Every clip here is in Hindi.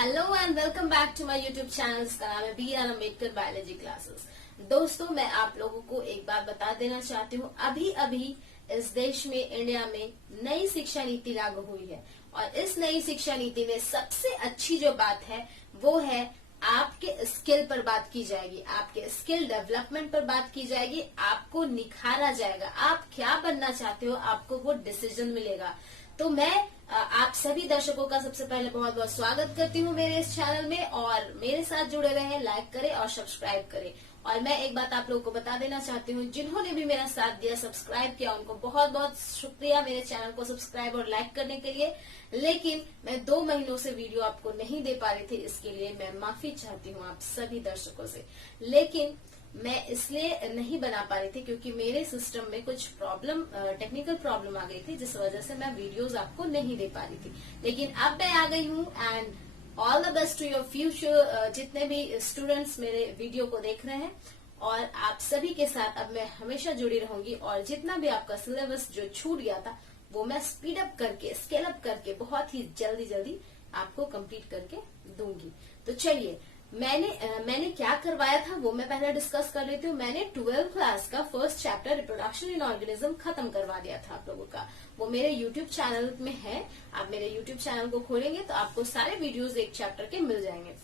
Hello and welcome back to my YouTube channel. इसका नाम है B R Ambedkar biology classes. दोस्तों, मैं आप लोगों को एक बात बता देना चाहती हूँ। अभी अभी इस देश में, इंडिया में नई शिक्षा नीति लागू हुई है और इस नई शिक्षा नीति में सबसे अच्छी जो बात है वो है आपके स्किल पर बात की जाएगी, आपके स्किल डेवलपमेंट पर बात की जाएगी, आपको निखारा जाएगा। आप क्या बनना चाहते हो, आपको वो डिसीजन मिलेगा। तो मैं आप सभी दर्शकों का सबसे पहले बहुत बहुत स्वागत करती हूँ मेरे इस चैनल में, और मेरे साथ जुड़े रहें, लाइक करें और सब्सक्राइब करें। और मैं एक बात आप लोगों को बता देना चाहती हूँ, जिन्होंने भी मेरा साथ दिया, सब्सक्राइब किया, उनको बहुत बहुत शुक्रिया मेरे चैनल को सब्सक्राइब और लाइक करने के लिए। लेकिन मैं 2 महीनों से वीडियो आपको नहीं दे पा रही थी, इसके लिए मैं माफी चाहती हूँ आप सभी दर्शकों से। लेकिन मैं इसलिए नहीं बना पा रही थी क्योंकि मेरे सिस्टम में कुछ प्रॉब्लम, टेक्निकल प्रॉब्लम आ गई थी, जिस वजह से मैं वीडियोस आपको नहीं दे पा रही थी। लेकिन अब मैं आ गई हूँ and all the best to your future. जितने भी स्टूडेंट्स मेरे वीडियो को देख रहे हैं, और आप सभी के साथ अब मैं हमेशा जुड़ी रहूंगी, और जितना भी आपका सिलेबस जो छूट गया था वो मैं स्पीड अप करके, स्केल अप करके बहुत ही जल्दी आपको कंप्लीट करके दूंगी। तो चलिए, मैंने क्या करवाया था वो मैं पहले डिस्कस कर लेती हूँ। मैंने 12th क्लास का first chapter reproduction in organism खत्म करवा दिया था आप लोगों का। वो मेरे यूट्यूब चैनल में है। आप मेरे यूट्यूब चैनल को खोलेंगे तो आपको सारे वीडियोस एक चैप्टर के मिल जाएंगे।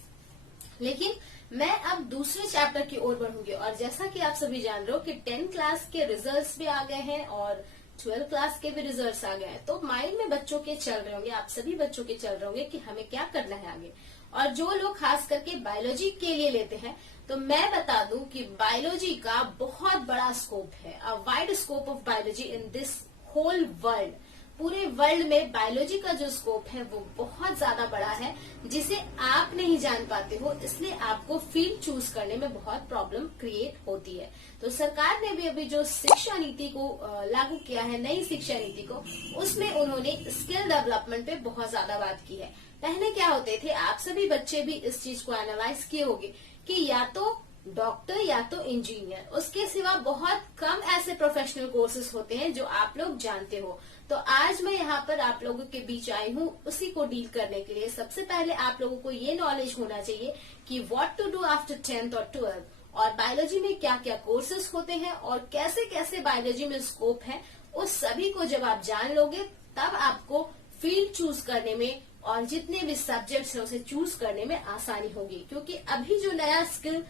लेकिन मैं अब दूसरे चैप्टर की ओर बढ़ूंगी, और जैसा कि आप सभी जान रहे हो कि 10th क्लास के रिजल्ट्स भी आ गए हैं और 12th क्लास के भी रिजल्ट्स आ गए हैं। तो माइंड में बच्चों के चल रहे होंगे, आप सभी बच्चों के चल रहे होंगे कि हमें क्या करना है आगे। और जो लोग खास करके बायोलॉजी के लिए लेते हैं, तो मैं बता दूं कि बायोलॉजी का बहुत बड़ा स्कोप है, a wide scope of biology in this whole world. पूरे वर्ल्ड में बायोलॉजी का जो स्कोप है वो बहुत ज्यादा बड़ा है, जिसे आप नहीं जान पाते हो। इसलिए आपको फील्ड चूज करने में बहुत प्रॉब्लम क्रिएट होती है। तो सरकार ने भी अभी जो शिक्षा नीति को लागू किया है, नई शिक्षा नीति को, उसमें उन्होंने स्किल डेवलपमेंट पे बहुत ज्यादा बात की है। पहले क्या होते थे, आप सभी बच्चे भी इस चीज को एनालाइज किए होंगे कि या तो डॉक्टर या तो इंजीनियर, उसके सिवा बहुत कम ऐसे प्रोफेशनल कोर्सेज होते हैं जो आप लोग जानते हो। तो आज मैं यहाँ पर आप लोगों के बीच आई हूँ उसी को डील करने के लिए। सबसे पहले आप लोगों को ये नॉलेज होना चाहिए कि what to do after 10th और 12th, और बायोलॉजी में क्या क्या कोर्सेज होते हैं और कैसे कैसे बायोलॉजी में स्कोप है। उस सभी को जब आप जान लोगे तब आपको फील्ड चूज करने में और जितने भी सब्जेक्ट्स हैं उसे चूज करने में आसानी होगी। क्योंकि अभी जो नया स्किल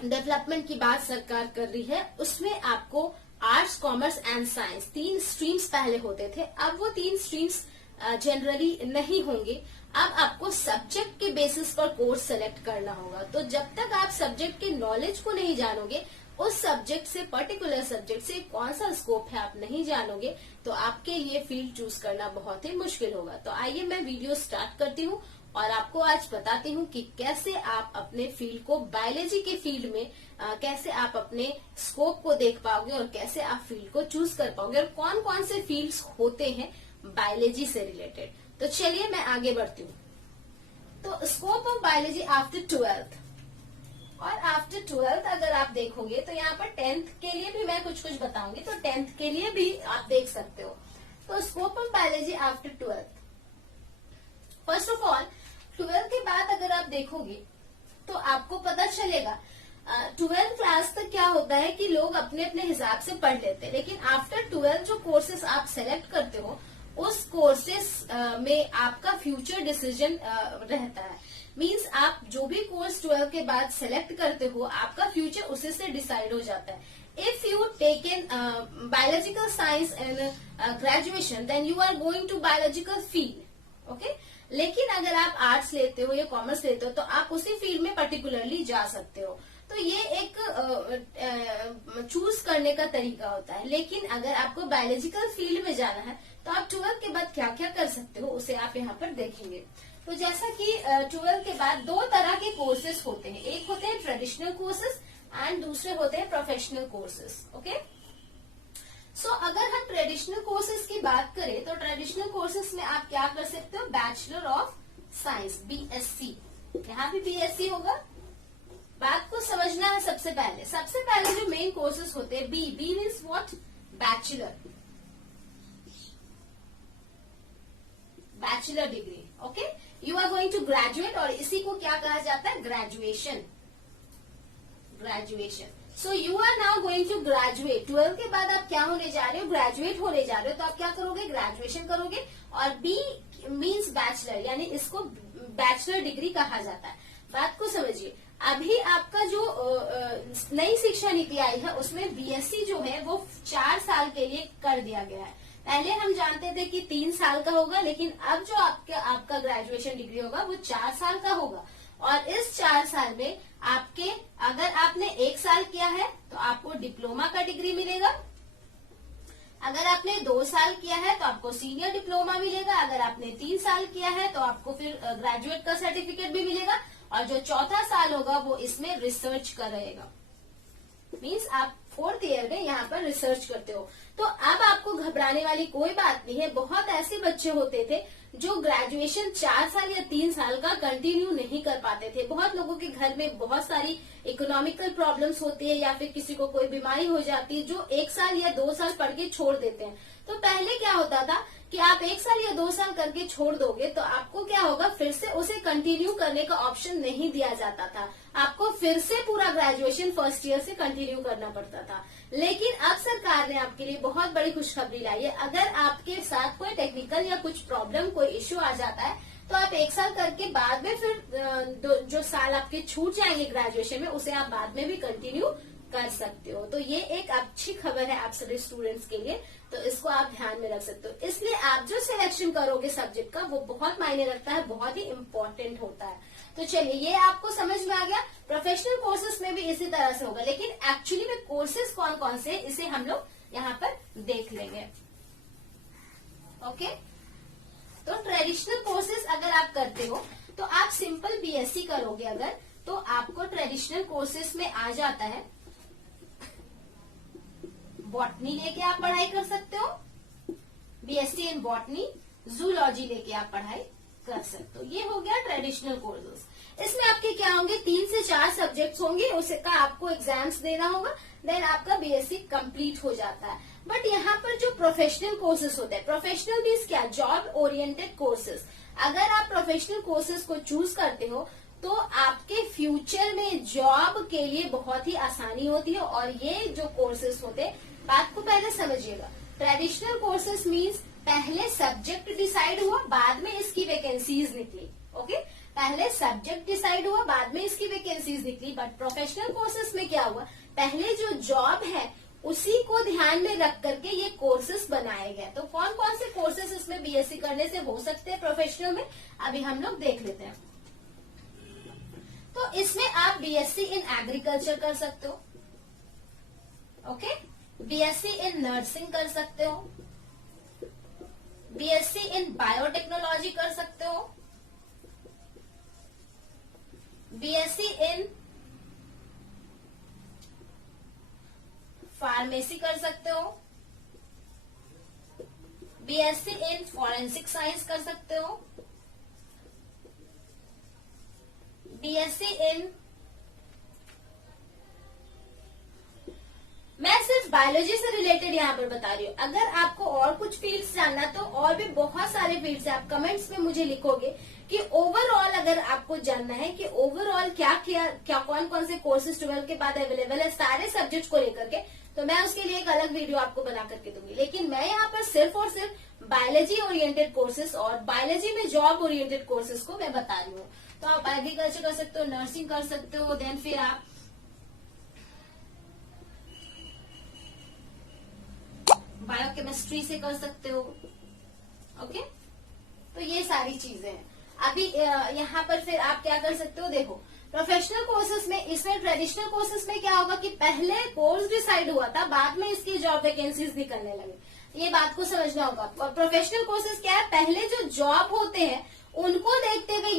डेवलपमेंट की बात सरकार कर रही है, उसमें आपको arts, commerce and science 3 streams पहले होते थे। अब वो 3 स्ट्रीम्स जनरली नहीं होंगे। अब आपको सब्जेक्ट के बेसिस पर कोर्स सेलेक्ट करना होगा। तो जब तक आप सब्जेक्ट के नॉलेज को नहीं जानोगे, उस सब्जेक्ट से, पर्टिकुलर सब्जेक्ट से कौन सा स्कोप है आप नहीं जानोगे, तो आपके लिए फील्ड चूज करना बहुत ही मुश्किल होगा। तो आइए मैं वीडियो स्टार्ट करती हूँ और आपको आज बताती हूँ कि कैसे आप अपने फील्ड को, बायोलॉजी के फील्ड में कैसे आप अपने स्कोप को देख पाओगे और कैसे आप फील्ड को चूज कर पाओगे, और कौन कौन से फील्ड्स होते हैं बायोलॉजी से रिलेटेड। तो चलिए मैं आगे बढ़ती हूँ। तो scope of biology after 12th और आफ्टर 12th अगर आप देखोगे तो यहाँ पर 10th के लिए भी मैं कुछ बताऊंगी, तो 10th के लिए भी आप देख सकते हो। तो scope of biology after 12th, first of all 12th के बाद अगर आप देखोगे तो आपको पता चलेगा 12th क्लास तक क्या होता है कि लोग अपने अपने हिसाब से पढ़ लेते हैं। लेकिन आफ्टर 12th जो कोर्सेस आप सेलेक्ट करते हो, उस कोर्सेस में आपका फ्यूचर डिसीजन रहता है। मीन्स आप जो भी कोर्स 12 के बाद सेलेक्ट करते हो, आपका फ्यूचर उसी से डिसाइड हो जाता है। If you taken biological science in graduation, then you are going to biological field, okay. लेकिन अगर आप आर्ट्स लेते हो या कॉमर्स लेते हो तो आप उसी फील्ड में पर्टिकुलरली जा सकते हो। तो ये एक चूज करने का तरीका होता है। लेकिन अगर आपको बायोलॉजिकल फील्ड में जाना है तो आप 12th के बाद क्या क्या कर सकते हो, उसे आप यहाँ पर देखेंगे। तो जैसा कि 12th के बाद 2 तरह के कोर्सेज होते हैं, एक होते हैं ट्रेडिशनल कोर्सेज एंड दूसरे होते हैं प्रोफेशनल कोर्सेज, ओके। सो अगर हम ट्रेडिशनल कोर्सेज की बात करें तो ट्रेडिशनल कोर्सेज में आप क्या कर सकते हो, बैचलर ऑफ साइंस, बीएससी, यहाँ भी बीएससी होगा। बात को समझना है सबसे पहले जो मेन कोर्सेज होते हैं, B means what, bachelor, bachelor degree, okay. You are going to graduate, और इसी को क्या कहा जाता है, graduation. Graduation. So you are now going to graduate. 12 के बाद आप क्या होने जा रहे हो, ग्रेजुएट होने जा रहे हो। तो आप क्या करोगे, ग्रेजुएशन करोगे। और बी मीन्स बैचलर, यानी इसको बैचलर डिग्री कहा जाता है। बात को समझिए, अभी आपका जो नई शिक्षा नीति आई है उसमें बीएससी जो है वो 4 साल के लिए कर दिया गया है। पहले हम जानते थे कि 3 साल का होगा, लेकिन अब जो आपका ग्रेजुएशन डिग्री होगा वो 4 साल का होगा। और इस 4 साल में आपके, अगर आपने 1 साल किया है तो आपको डिप्लोमा का डिग्री मिलेगा। अगर आपने 2 साल किया है तो आपको सीनियर डिप्लोमा मिलेगा। अगर आपने 3 साल किया है तो आपको फिर ग्रेजुएट का सर्टिफिकेट भी मिलेगा। और जो चौथा साल होगा वो इसमें रिसर्च का रहेगा। मीन्स आप 4th ईयर में यहाँ पर रिसर्च करते हो। तो अब आपको घबराने वाली कोई बात नहीं है। बहुत ऐसे बच्चे होते थे जो ग्रेजुएशन 4 साल या 3 साल का कंटिन्यू नहीं कर पाते थे। बहुत लोगों के घर में बहुत सारी इकोनॉमिकल प्रॉब्लम्स होती है, या फिर किसी को कोई बीमारी हो जाती है, जो 1 साल या 2 साल पढ़ के छोड़ देते हैं। तो पहले क्या होता था कि आप 1 साल या 2 साल करके छोड़ दोगे तो आपको क्या होगा, फिर से उसे कंटिन्यू करने का ऑप्शन नहीं दिया जाता था। आपको फिर से पूरा ग्रेजुएशन फर्स्ट ईयर से कंटिन्यू करना पड़ता था। लेकिन अब सरकार ने आपके लिए बहुत बड़ी खुशखबरी लाई है। अगर आपके साथ कोई टेक्निकल या कुछ प्रॉब्लम, कोई इश्यू आ जाता है तो आप 1 साल करके बाद में फिर जो साल आपके छूट जाएंगे ग्रेजुएशन में, उसे आप बाद में भी कंटिन्यू कर सकते हो। तो ये एक अच्छी खबर है आप सभी स्टूडेंट्स के लिए, तो इसको आप ध्यान में रख सकते हो। इसलिए आप जो सिलेक्शन करोगे सब्जेक्ट का वो बहुत मायने रखता है, बहुत ही इम्पोर्टेंट होता है। तो चलिए, ये आपको समझ में आ गया। प्रोफेशनल कोर्सेज में भी इसी तरह से होगा, लेकिन एक्चुअली में कोर्सेज कौन कौन से इसे हम लोग यहाँ पर देख लेंगे। ओके, तो ट्रेडिशनल कोर्सेज अगर आप करते हो तो आप सिंपल बीएससी करोगे अगर, तो आपको ट्रेडिशनल कोर्सेज में आ जाता है बॉटनी लेके आप पढ़ाई कर सकते हो, बीएससी इन बॉटनी, जूलॉजी लेके आप पढ़ाई कर सकते हो। ये हो गया ट्रेडिशनल कोर्सेज। इसमें आपके क्या होंगे, 3 से 4 सब्जेक्ट्स होंगे, उसका आपको एग्जाम्स देना होगा, देन आपका बीएससी कंप्लीट हो जाता है। बट यहाँ पर जो प्रोफेशनल कोर्सेज होते हैं, प्रोफेशनल मीन्स क्या, जॉब ओरिएंटेड कोर्सेज। अगर आप प्रोफेशनल कोर्सेज को चूज करते हो तो आपके फ्यूचर में जॉब के लिए बहुत ही आसानी होती है। और ये जो कोर्सेज होते हैं, बात को पहले समझिएगा, ट्रेडिशनल कोर्सेज मीन्स पहले सब्जेक्ट डिसाइड हुआ, बाद में इसकी वैकेंसीज निकली। ओके, पहले सब्जेक्ट डिसाइड हुआ, बाद में इसकी वैकेंसीज निकली। बट प्रोफेशनल कोर्सेज में क्या हुआ, पहले जो जॉब है उसी को ध्यान में रख करके ये कोर्सेज बनाए गए। तो कौन कौन से कोर्सेज इसमें बीएससी करने से हो सकते हैं प्रोफेशनल में, अभी हम लोग देख लेते हैं। तो इसमें आप बीएससी इन एग्रीकल्चर कर सकते हो, ओके, बीएससी इन नर्सिंग कर सकते हो, बीएससी इन बायोटेक्नोलॉजी कर सकते हो, बीएससी इन फार्मेसी कर सकते हो, बीएससी इन फॉरेंसिक साइंस कर सकते हो, बीएससी इन, मैं सिर्फ बायोलॉजी से रिलेटेड यहाँ पर बता रही हूँ। अगर आपको और कुछ फील्ड्स जानना तो और भी बहुत सारे फील्ड्स है। आप कमेंट्स में मुझे लिखोगे कि ओवरऑल अगर आपको जानना है कि ओवरऑल क्या कौन कौन से कोर्सेज 12 के बाद अवेलेबल है सारे सब्जेक्ट को लेकर के, तो मैं उसके लिए एक अलग वीडियो आपको बना करके दूंगी। लेकिन मैं यहाँ पर सिर्फ और सिर्फ बायोलॉजी ओरिएंटेड कोर्सेज और बायोलॉजी में जॉब ओरिएंटेड कोर्सेज को मैं बता रही हूँ। तो आप एग्रीकल्चर कर सकते हो, नर्सिंग कर सकते हो, देन फिर आप बायोकेमिस्ट्री से कर सकते हो। ओके, तो ये सारी चीजें हैं। अभी यहाँ पर फिर आप क्या कर सकते हो, देखो प्रोफेशनल कोर्सेज में, इसमें ट्रेडिशनल कोर्सेज में क्या होगा कि पहले कोर्स डिसाइड हुआ था, बाद में इसकी जॉब वैकेंसीज निकलने लगे। ये बात को समझना होगा। प्रोफेशनल कोर्सेज क्या है, पहले जो जॉब होते हैं उनको देखते हुए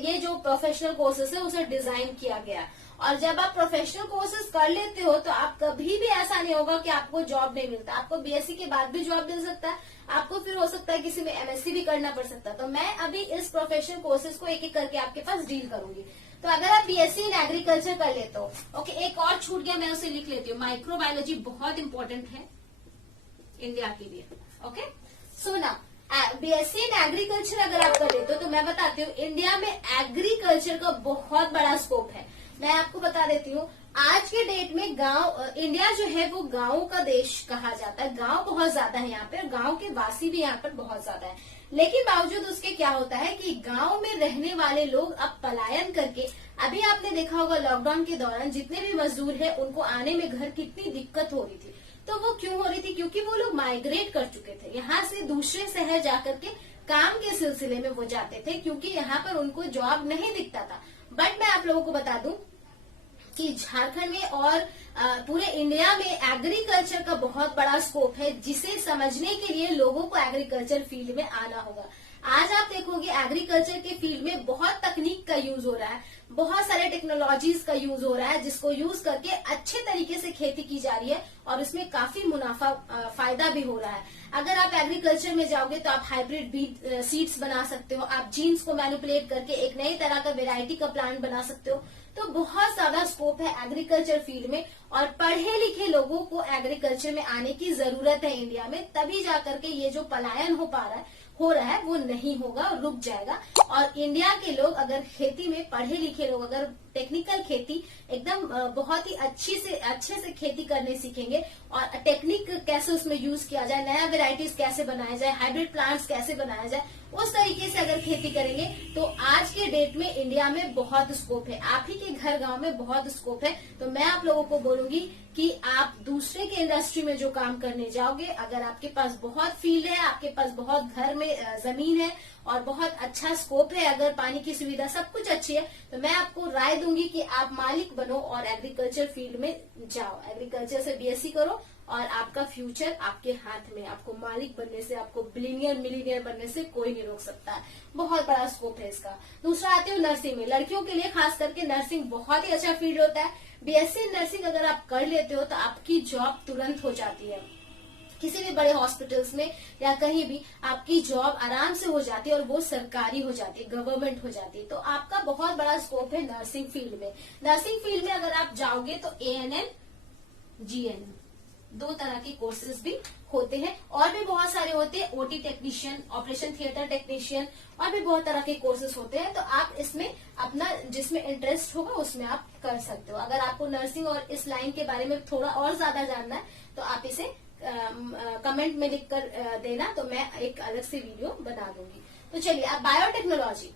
ये जो प्रोफेशनल कोर्सेज है उसे डिजाइन किया गया। और जब आप प्रोफेशनल कोर्सेज कर लेते हो तो आप कभी भी ऐसा नहीं होगा कि आपको जॉब नहीं मिलता। आपको बीएससी के बाद भी जॉब मिल सकता है, आपको फिर हो सकता है किसी में एमएससी भी करना पड़ सकता है। तो मैं अभी इस प्रोफेशनल कोर्सेज को एक एक करके आपके पास डील करूंगी। तो अगर आप बीएससी इन एग्रीकल्चर कर लेते हो, ओके, एक और छूट गया, मैं उसे लिख लेती हूँ, माइक्रोबायोलॉजी बहुत इंपॉर्टेंट है इंडिया के लिए। ओके, सो ना बीएससी इन एग्रीकल्चर अगर आप कर लेते हो तो मैं बताती हूँ इंडिया में एग्रीकल्चर का बहुत बड़ा स्कोप है। मैं आपको बता देती हूँ आज के डेट में गांव, इंडिया जो है वो गांवों का देश कहा जाता है। गांव बहुत ज्यादा है यहाँ पे और गांव के वासी भी यहाँ पर बहुत ज्यादा है। लेकिन बावजूद उसके क्या होता है कि गांव में रहने वाले लोग अब पलायन करके, अभी आपने देखा होगा लॉकडाउन के दौरान जितने भी मजदूर है उनको आने में घर कितनी दिक्कत हो रही थी। तो वो क्यों हो रही थी? क्योंकि वो लोग माइग्रेट कर चुके थे, यहाँ से दूसरे शहर जाकर के काम के सिलसिले में वो जाते थे, क्योंकि यहाँ पर उनको जॉब नहीं दिखता था। बट मैं आप लोगों को बता दूं कि झारखंड में और पूरे इंडिया में एग्रीकल्चर का बहुत बड़ा स्कोप है, जिसे समझने के लिए लोगों को एग्रीकल्चर फील्ड में आना होगा। आज आप देखोगे एग्रीकल्चर के फील्ड में बहुत तकनीक का यूज हो रहा है, बहुत सारे टेक्नोलॉजीज का यूज हो रहा है, जिसको यूज करके अच्छे तरीके से खेती की जा रही है और इसमें काफी मुनाफा फायदा भी हो रहा है। अगर आप एग्रीकल्चर में जाओगे तो आप हाइब्रिड बीज सीड्स बना सकते हो, आप जीन्स को मैनिपुलेट करके एक नई तरह का वेराइटी का प्लांट बना सकते हो। तो बहुत ज्यादा स्कोप है एग्रीकल्चर फील्ड में और पढ़े लिखे लोगों को एग्रीकल्चर में आने की जरूरत है इंडिया में, तभी जाकर के ये जो पलायन हो रहा है वो नहीं होगा, रुक जाएगा। और इंडिया के लोग अगर खेती में पढ़े लिखे लोग अगर टेक्निकल खेती एकदम बहुत ही अच्छे से खेती करने सीखेंगे और टेक्निक कैसे उसमें यूज किया जाए, नया वेराइटीज कैसे बनाया जाए, हाइब्रिड प्लांट्स कैसे बनाया जाए, उस तरीके से अगर खेती करेंगे तो आज के डेट में इंडिया में बहुत स्कोप है। आप ही के घर गांव में बहुत स्कोप है। तो मैं आप लोगों को बोलूंगी कि आप दूसरे के इंडस्ट्री में जो काम करने जाओगे, अगर आपके पास बहुत फील्ड है, आपके पास बहुत घर में जमीन है और बहुत अच्छा स्कोप है, अगर पानी की सुविधा सब कुछ अच्छी है, तो मैं आपको राय दूंगी कि आप मालिक बनो और एग्रीकल्चर फील्ड में जाओ। एग्रीकल्चर से बीएससी करो और आपका फ्यूचर आपके हाथ में। आपको मालिक बनने से, आपको बिलियनियर मिलीनियर बनने से कोई नहीं रोक सकता है। बहुत बड़ा स्कोप है इसका। दूसरा आते हो नर्सिंग में। लड़कियों के लिए खास करके नर्सिंग बहुत ही अच्छा फील्ड होता है। बीएससी नर्सिंग अगर आप कर लेते हो तो आपकी जॉब तुरंत हो जाती है। किसी भी बड़े हॉस्पिटल्स में या कहीं भी आपकी जॉब आराम से हो जाती है और वो सरकारी हो जाती है, गवर्नमेंट हो जाती है। तो आपका बहुत बड़ा स्कोप है नर्सिंग फील्ड में। नर्सिंग फील्ड में अगर आप जाओगे तो एएनएम, जीएनएम दो तरह के कोर्सेज भी होते हैं और भी बहुत सारे होते हैं, OT technician, operation theatre technician, और भी बहुत तरह के कोर्सेज होते हैं। तो आप इसमें अपना जिसमें इंटरेस्ट होगा उसमें आप कर सकते हो। अगर आपको नर्सिंग और इस लाइन के बारे में थोड़ा और ज्यादा जानना है तो आप इसे कमेंट में लिख कर देना, तो मैं एक अलग से वीडियो बना दूंगी। तो चलिए, अब बायोटेक्नोलॉजी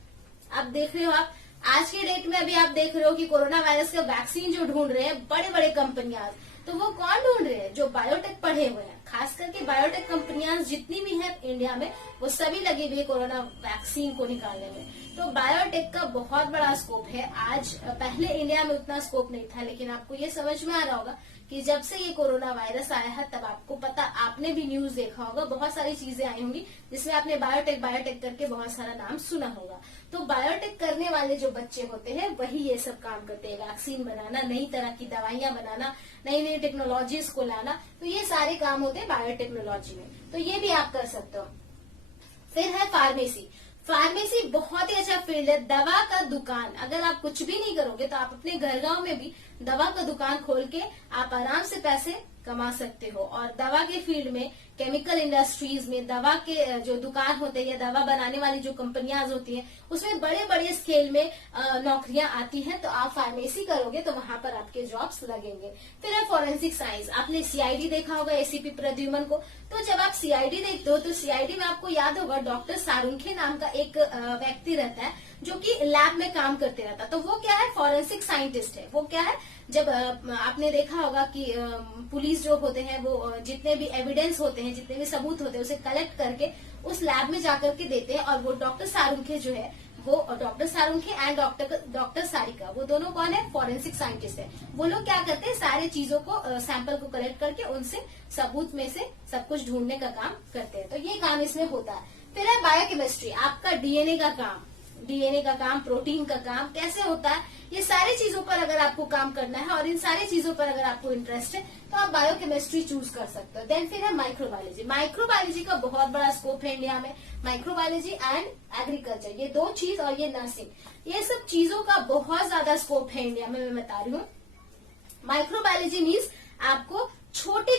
आप देख रहे हो। आप आज के डेट में अभी आप देख रहे हो कि कोरोना वायरस का वैक्सीन जो ढूंढ रहे हैं बड़े बड़े कंपनियां, तो वो कौन ढूंढ रहे हैं? जो बायोटेक पढ़े हुए हैं। खास करके बायोटेक कंपनियां जितनी भी हैं इंडिया में, वो सभी लगी हुई है कोरोना वैक्सीन को निकालने में। तो बायोटेक का बहुत बड़ा स्कोप है। आज पहले इंडिया में उतना स्कोप नहीं था, लेकिन आपको ये समझ में आ रहा होगा कि जब से ये कोरोना वायरस आया है तब आपको पता, आपने भी न्यूज देखा होगा, बहुत सारी चीजें आई होंगी जिसमें आपने बायोटेक करके बहुत सारा नाम सुना होगा। तो बायोटेक करने वाले जो बच्चे होते हैं वही ये सब काम करते हैं, वैक्सीन बनाना, नई तरह की दवाइयां बनाना, नई नई टेक्नोलॉजीज को लाना। तो ये सारे काम होते हैं बायोटेक्नोलॉजी में। तो ये भी आप कर सकते हो। फिर है फार्मेसी। फार्मेसी बहुत ही अच्छा फील्ड है। दवा का दुकान, अगर आप कुछ भी नहीं करोगे तो आप अपने घर गांव में भी दवा का दुकान खोल के आप आराम से पैसे कमा सकते हो। और दवा के फील्ड में, केमिकल इंडस्ट्रीज में दवा के जो दुकान होते हैं या दवा बनाने वाली जो कंपनियां होती हैं, उसमें बड़े बड़े स्केल में नौकरियां आती हैं। तो आप फार्मेसी करोगे तो वहां पर आपके जॉब्स लगेंगे। फिर है फॉरेंसिक साइंस। आपने सीआईडी देखा होगा, एसीपी प्रद्युमन को। तो जब आप सीआईडी देखते हो तो सीआईडी में आपको याद होगा डॉक्टर सारुंखे नाम का एक व्यक्ति रहता है जो कि लैब में काम करते रहता। तो वो क्या है? फॉरेंसिक साइंटिस्ट है। वो क्या है? जब आपने देखा होगा कि पुलिस जो होते हैं वो जितने भी एविडेंस होते हैं, जितने भी सबूत होते हैं, उसे कलेक्ट करके उस लैब में जाकर के देते हैं। और वो डॉक्टर सारुंखे जो है, वो डॉक्टर सारुंखे एंड डॉक्टर सारिका, वो दोनों कौन है? फॉरेंसिक साइंटिस्ट है। वो लोग क्या करते हैं? सारे चीजों को, सैंपल को कलेक्ट करके उनसे सबूत में से सब कुछ ढूंढने का काम करते हैं। तो ये काम इसमें होता है। फिर है बायोकेमिस्ट्री। आपका डीएनए का काम, प्रोटीन का काम कैसे होता है, ये सारी चीजों पर अगर आपको काम करना है और इन सारी चीजों पर अगर आपको इंटरेस्ट है तो आप बायोकेमिस्ट्री चूज कर सकते हो। देन फिर है माइक्रोबायोलॉजी। माइक्रोबायोलॉजी का बहुत बड़ा स्कोप है इंडिया में। माइक्रोबायोलॉजी एंड एग्रीकल्चर, ये दो चीज, और ये नर्सिंग, ये सब चीजों का बहुत ज्यादा स्कोप है इंडिया में। मैं बता रही हूँ, माइक्रोबायोलॉजी मीन्स आपको छोटे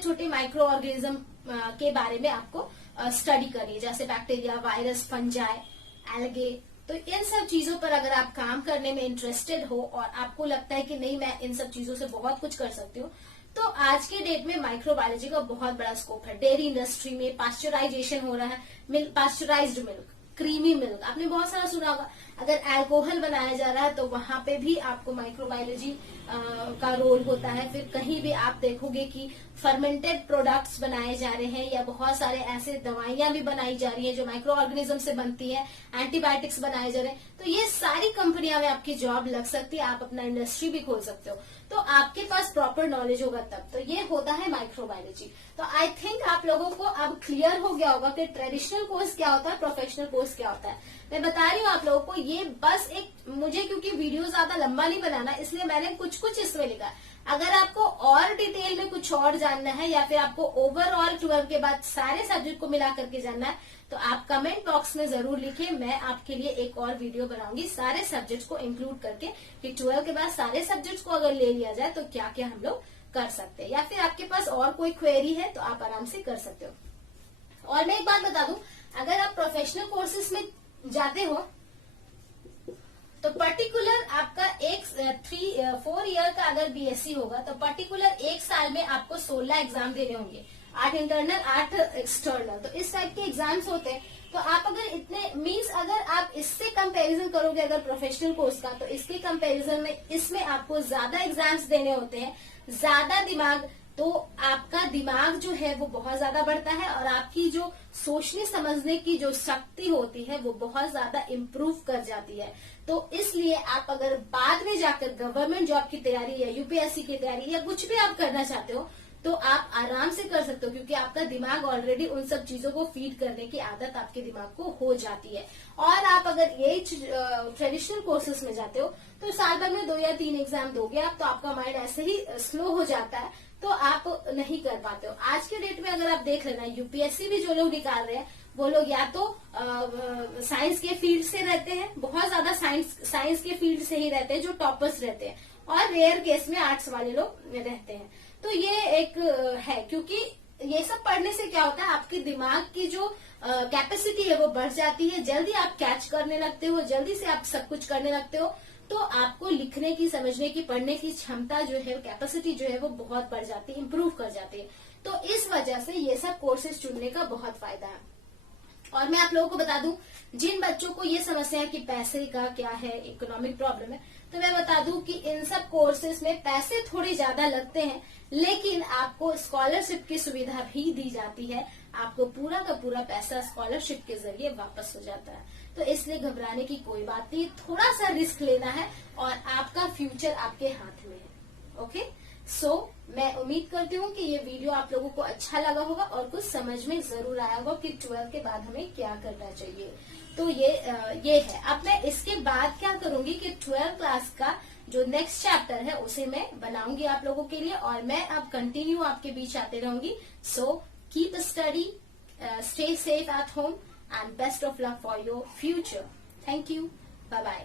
छोटे माइक्रो ऑर्गेनिज्म के बारे में आपको स्टडी करनी है, जैसे बैक्टीरिया, वायरस, फंजाई, एल्गे। तो इन सब चीजों पर अगर आप काम करने में इंटरेस्टेड हो और आपको लगता है कि नहीं मैं इन सब चीजों से बहुत कुछ कर सकती हूँ, तो आज के डेट में माइक्रोबायोलॉजी का बहुत बड़ा स्कोप है। डेयरी इंडस्ट्री में पास्चराइजेशन हो रहा है, पास्चराइज्ड मिल्क, क्रीमी मिल्क, आपने बहुत सारा सुना होगा। अगर अल्कोहल बनाया जा रहा है तो वहां पे भी आपको माइक्रोबायोलॉजी का रोल होता है। फिर कहीं भी आप देखोगे कि फर्मेंटेड प्रोडक्ट्स बनाए जा रहे हैं या बहुत सारे ऐसे दवाइयां भी बनाई जा रही हैं जो माइक्रो ऑर्गेनिज्म से बनती है, एंटीबायोटिक्स बनाए जा रहे हैं। तो ये सारी कंपनियां में आपकी जॉब लग सकती है, आप अपना इंडस्ट्री भी खोल सकते हो। तो आपके पास प्रॉपर नॉलेज होगा तब। तो ये होता है माइक्रोबायोलॉजी। तो आई थिंक आप लोगों को अब क्लियर हो गया होगा कि ट्रेडिशनल कोर्स क्या होता है, प्रोफेशनल कोर्स क्या होता है। मैं बता रही हूँ आप लोगों को, ये बस एक, मुझे क्योंकि वीडियो ज्यादा लंबा नहीं बनाना इसलिए मैंने कुछ कुछ इसमें लिखा। अगर आपको और डिटेल में कुछ और जानना है या फिर आपको ओवरऑल 12 के बाद सारे सब्जेक्ट को मिला करके जानना है तो आप कमेंट बॉक्स में जरूर लिखें। मैं आपके लिए एक और वीडियो बनाऊंगी सारे सब्जेक्ट्स को इंक्लूड करके कि 12 के बाद सारे सब्जेक्ट्स को अगर ले लिया जाए तो क्या क्या हम लोग कर सकते हैं, या फिर आपके पास और कोई क्वेरी है तो आप आराम से कर सकते हो। और मैं एक बात बता दूं, अगर आप प्रोफेशनल कोर्सेज में जाते हो तो पर्टिकुलर आपका 4 ईयर का अगर बीएससी होगा तो पर्टिकुलर 1 साल में आपको 16 एग्जाम देने होंगे, 8 इंटरनल 8 एक्सटर्नल। तो इस टाइप के एग्जाम्स होते हैं। तो आप अगर इतने मीन्स अगर आप इससे कंपैरिजन करोगे अगर प्रोफेशनल कोर्स का, तो इसके कंपैरिजन में इसमें आपको ज्यादा एग्जाम्स देने होते हैं, ज्यादा दिमाग, तो आपका दिमाग जो है वो बहुत ज्यादा बढ़ता है और आपकी जो सोचने समझने की जो शक्ति होती है वो बहुत ज्यादा इम्प्रूव कर जाती है। तो इसलिए आप अगर बाद में जाकर गवर्नमेंट जॉब की तैयारी या यूपीएससी की तैयारी या कुछ भी आप करना चाहते हो तो आप आराम से कर सकते हो, क्योंकि आपका दिमाग ऑलरेडी उन सब चीजों को फीड करने की आदत आपके दिमाग को हो जाती है। और आप अगर यही ट्रेडिशनल कोर्सेज में जाते हो तो साल भर में 2 या 3 एग्जाम दोगे आप, तो आपका माइंड ऐसे ही स्लो हो जाता है, तो आप नहीं कर पाते हो। आज के डेट में अगर आप देख लेना, यूपीएससी भी जो लोग निकाल रहे हैं वो लोग या तो साइंस के फील्ड से रहते हैं, बहुत ज्यादा साइंस के फील्ड से ही रहते हैं जो टॉपर्स रहते हैं, और रेयर केस में आर्ट्स वाले लोग रहते हैं। तो ये एक है, क्योंकि ये सब पढ़ने से क्या होता है, आपके दिमाग की जो कैपेसिटी है वो बढ़ जाती है, जल्दी आप कैच करने लगते हो, जल्दी से आप सब कुछ करने लगते हो। तो आपको लिखने की, समझने की, पढ़ने की क्षमता जो है, कैपेसिटी जो है वो बहुत बढ़ जाती है, इम्प्रूव कर जाती है। तो इस वजह से ये सब कोर्सेज चुनने का बहुत फायदा है। और मैं आप लोगों को बता दूं, जिन बच्चों को ये समस्या है कि पैसे का क्या है, इकोनॉमिक प्रॉब्लम है, तो मैं बता दूं कि इन सब कोर्सेज में पैसे थोड़े ज्यादा लगते हैं, लेकिन आपको स्कॉलरशिप की सुविधा भी दी जाती है। आपको पूरा का पूरा पैसा स्कॉलरशिप के जरिए वापस हो जाता है। तो इसलिए घबराने की कोई बात नहीं, थोड़ा सा रिस्क लेना है और आपका फ्यूचर आपके हाथ में है। ओके, सो मैं उम्मीद करती हूँ कि ये वीडियो आप लोगों को अच्छा लगा होगा और कुछ समझ में जरूर आया होगा कि 12 के बाद हमें क्या करना चाहिए। तो ये है। अब मैं इसके बाद क्या करूंगी कि 12 क्लास का जो नेक्स्ट चैप्टर है उसे मैं बनाऊंगी आप लोगों के लिए, और मैं अब कंटिन्यू आपके बीच आते रहूंगी। So keep study, stay safe at home, and best of luck for your future. Thank you. Bye bye.